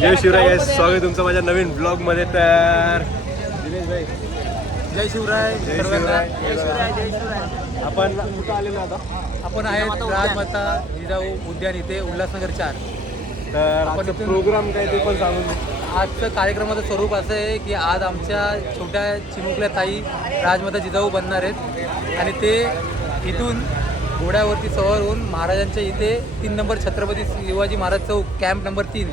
जय शिवराय. स्वागत आहे तुमचं माझ्या नवीन ब्लॉगमध्ये तर दिनेश भाई जय शिवराय. जय शिवराय आपण कुठं आलेलो आता? आपण आहेत राजमाता जिजाऊ उद्यान इथे उल्हासनगर चार. तर आपण प्रोग्राम काय ते पण सांगून दे. आजचं कार्यक्रमाचं स्वरूप असं आहे की आज आमच्या छोट्या चिमुकल्या ताई राजमाता जिजाऊ बनणार आहेत. आणि ते इथून घोड्यावरती सवार होऊन महाराजांच्या इथे तीन number Chhatrapati Shivaji Maharaj Chowk camp number तीन.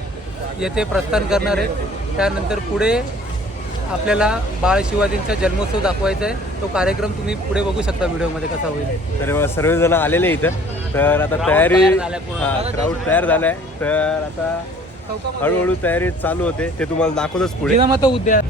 येथे प्रस्थान करणार आहेत. त्यानंतर पुढे आपल्याला बाळ शिवाजींचा जन्मोत्सव दाखवायचा आहे. तो कार्यक्रम तुम्ही पुढे बघू शकता व्हिडिओमध्ये कसा होईल. तर सर्वजण आलेले इथं. तर आता तयारी क्राऊड तयार झालाय. तर आता हळूहळू तयारी चालू होते. ते तुम्हाला दाखवतच पुढे. जिजामाता उद्यान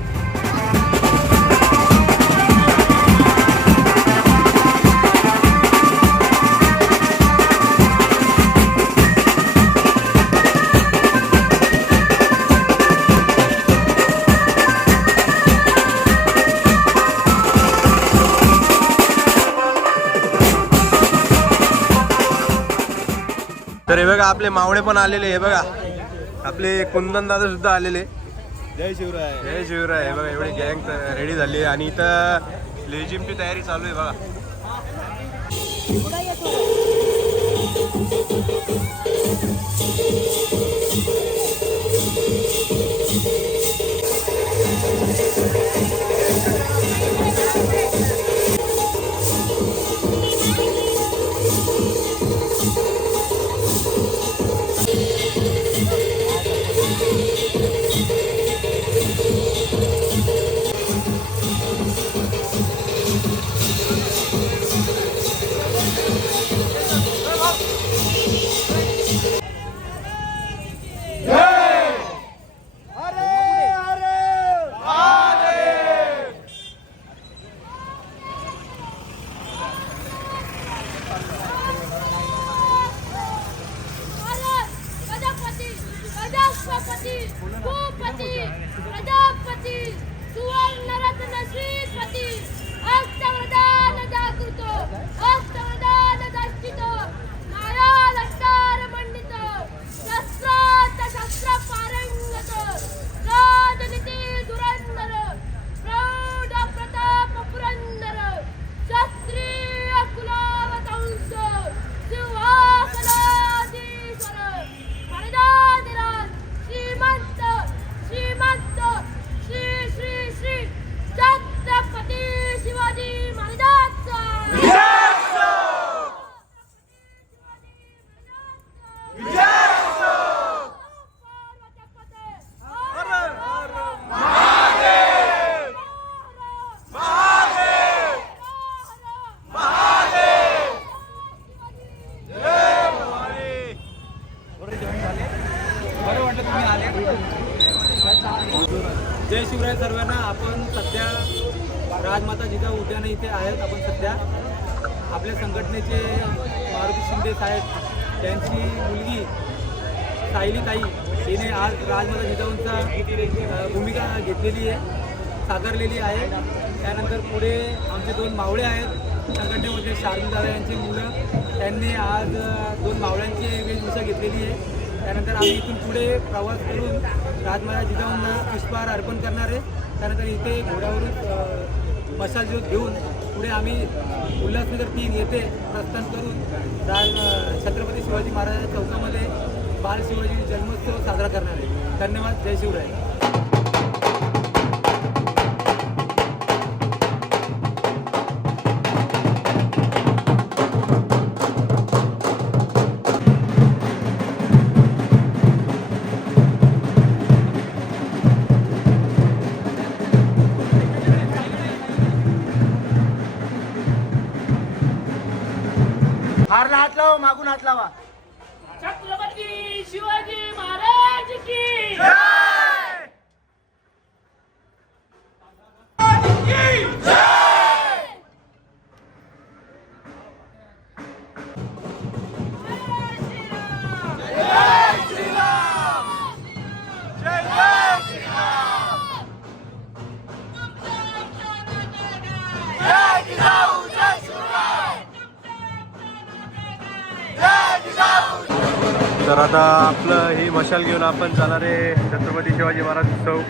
तर हे बघा आपले मावळे पण आलेले हे बघा. आपले कुंदन दादा सुद्धा आलेले. जय शिवराय. जय शिवराय. हे बघा एवढी गँग रेडी झाली आणि इथं लेजिमची तयारी चालू आहे बघा. इथे आहेत आपण सध्या. आपल्या संघटनेचे मारुती शिंदे साहेब त्यांची मुलगी सायली ताई हिने आज राजमाता जिजाऊंचा भूमिका घेतलेली आहे साकारलेली आहे. त्यानंतर पुढे आमचे दोन मावळे आहेत संघटनेमध्ये शार्दूल दादा यांची मुलं त्यांनी आज दोन मावळ्यांची वेशभूषा घेतलेली आहे. त्यानंतर आम्ही इथून पुढे प्रवास करून राजमाता जिजाऊंना पुष्पहार अर्पण करणार आहे. त्यानंतर इथे घोड्यावरून मशाल ज्योत घेऊन पुढे आम्ही उल्हासनगर तीन येथे प्रस्थान करून राज छत्रपती शिवाजी महाराजांच्या चौकामध्ये बाल शिवाजी जन्मोत्सव साजरा करणार आहे. धन्यवाद. जय शिवराय. हात लावा मागून हात लावा. छत्रपती शिवाजी महाराज की जय! तर आता आपलं ही मशाल घेऊन आपण जाणार आहे छत्रपती शिवाजी महाराज उत्सव.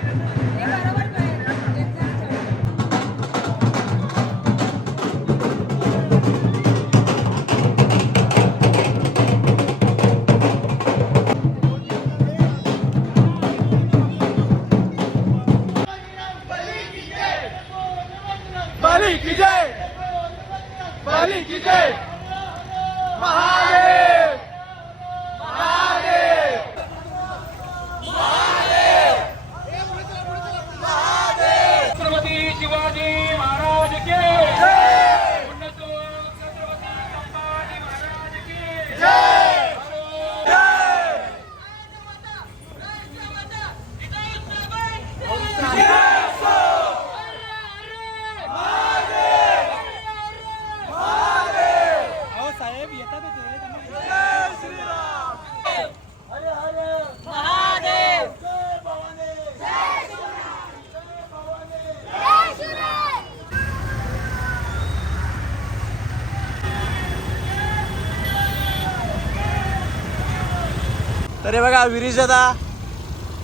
तर बघा विरीज आता.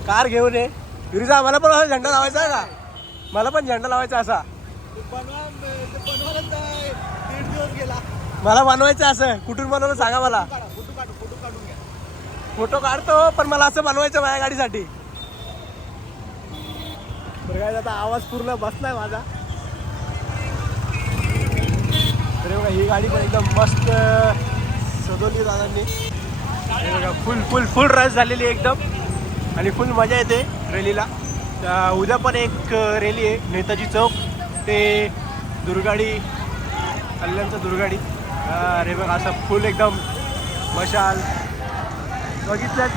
कार घेऊन ये. विरीजा मला पण झेंडा लावायचा आहे का? मला पण झेंडा लावायचा असा. मला बनवायचं असं. कुठून बनवलं सांगा मला. फोटो काढतो पण मला असं बनवायचं माझ्या गाडीसाठी. बरं काय आता आवाज पूर्ण बसलाय माझा. अरे बघा ही गाडी पण एकदम मस्त सजवली दादांनी. बघा फुल फुल फुल रश झालेली आहे एकदम. आणि फुल मजा येते रॅलीला उद्या पण एक रॅली आहे नेताजी चौक. ते दुर्गाडी कल्याणचं दुर्गाडी. अरे बघा असं फुल एकदम मशाल. बघितलं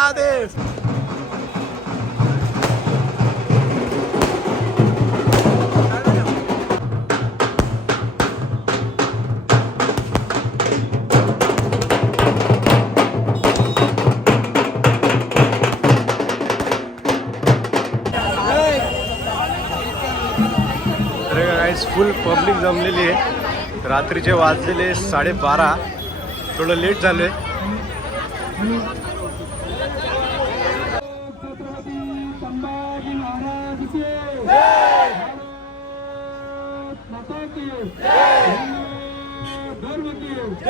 महादेव अरे गाईस फुल पब्लिक जमलेली आहे. रात्रीचे वाजलेले साडेबारा. थोडं लेट झालं आहे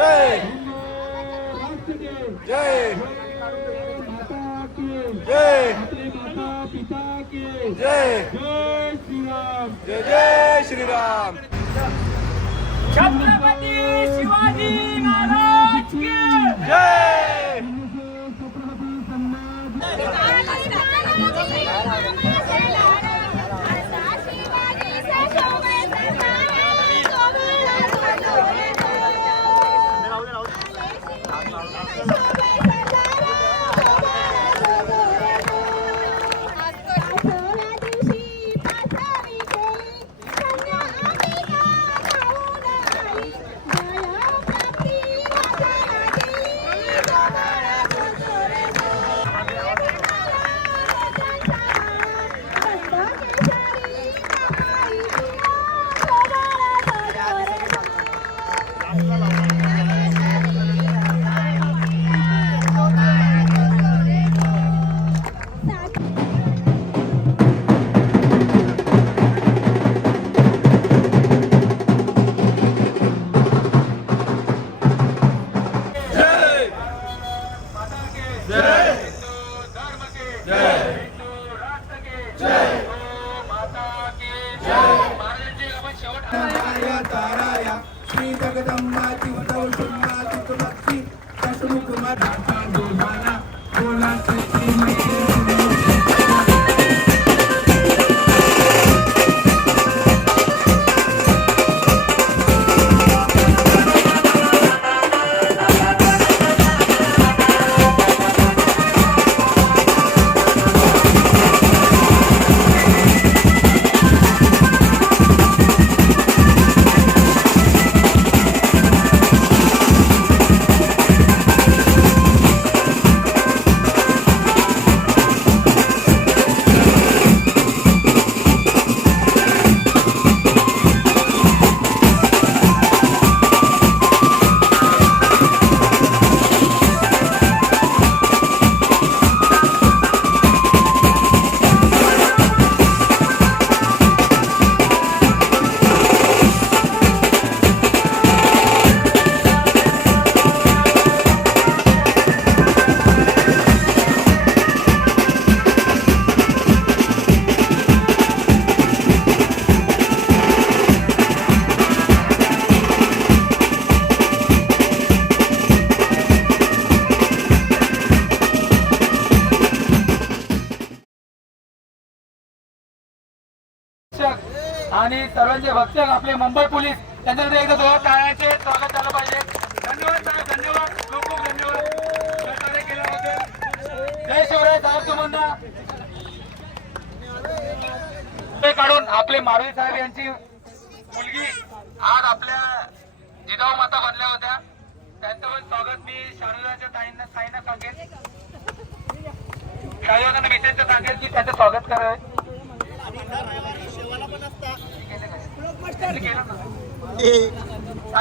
जय। जय। माता की जय। अपने माता पिता की जय। जय श्री राम जय जय श्रीराम। छत्रपती शिवाजी महाराज के जय। Mama. रक्षक आणि सर्वांचे भक्षक आपले मुंबई पोलीस त्यांच्याकडे एकदा दोन टाळ्याचे स्वागत झालं पाहिजे. धन्यवाद साहेब धन्यवाद. खूप खूप धन्यवाद. केल्याबद्दल. जय शिवराय साहेब तुम्हाला. ते काढून आपले मारुती साहेब यांची मुलगी आज आपल्या जिजाऊ माता बनल्या होत्या. त्यांचं पण स्वागत मी शारदाच्या ताईंना ताईंना सांगेन. शाहरुखांना मिसेसचं सांगेन की त्यांचं स्वागत करावे.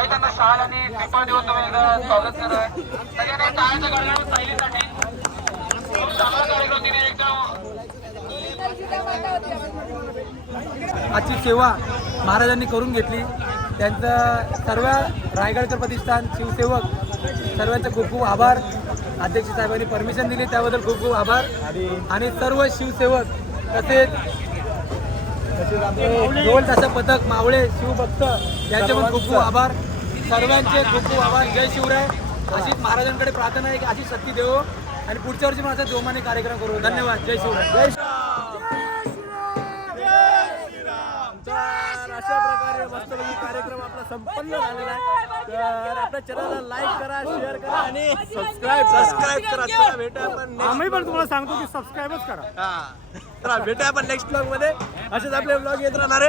त्यांना शाल आणि देऊन तुम्ही एकदा स्वागत सगळ्यांना खूप चांगला कार्यक्रम तिने एकदम आजची सेवा महाराजांनी करून घेतली. त्यांचं सर्व रायगडचं प्रतिष्ठान शिवसेवक सर्वांचे खूप खूप आभार. अध्यक्ष साहेबांनी परमिशन दिली त्याबद्दल खूप खूप आभार. आणि सर्व शिवसेवक तसेच ढोल ताशा पथक मावळे शिवभक्त यांचे पण खूप खूप आभार. सर्वांचे खूप खूप आभार. जय शिवराय. अशीच महाराजांकडे प्रार्थना आहे की अशी शक्ती देवो. आणि पुढच्या वर्षी माझा जोमाने कार्यक्रम करू. धन्यवाद. जय शिवराय. जय तर अशा प्रकारे मस्तपैकी कार्यक्रम आपला संपन्न झालेला आहे. तर आपल्या चॅनलला लाईक करा शेअर करा आणि सबस्क्राईब सबस्क्राईब करा. चला भेटूया आपण आम्ही पण तुम्हाला सांगतो की सबस्क्राईबच करा. हा. चला भेटूया आपण नेक्स्ट ब्लॉगमध्ये. असेच आपले ब्लॉग येत राहणार आहे.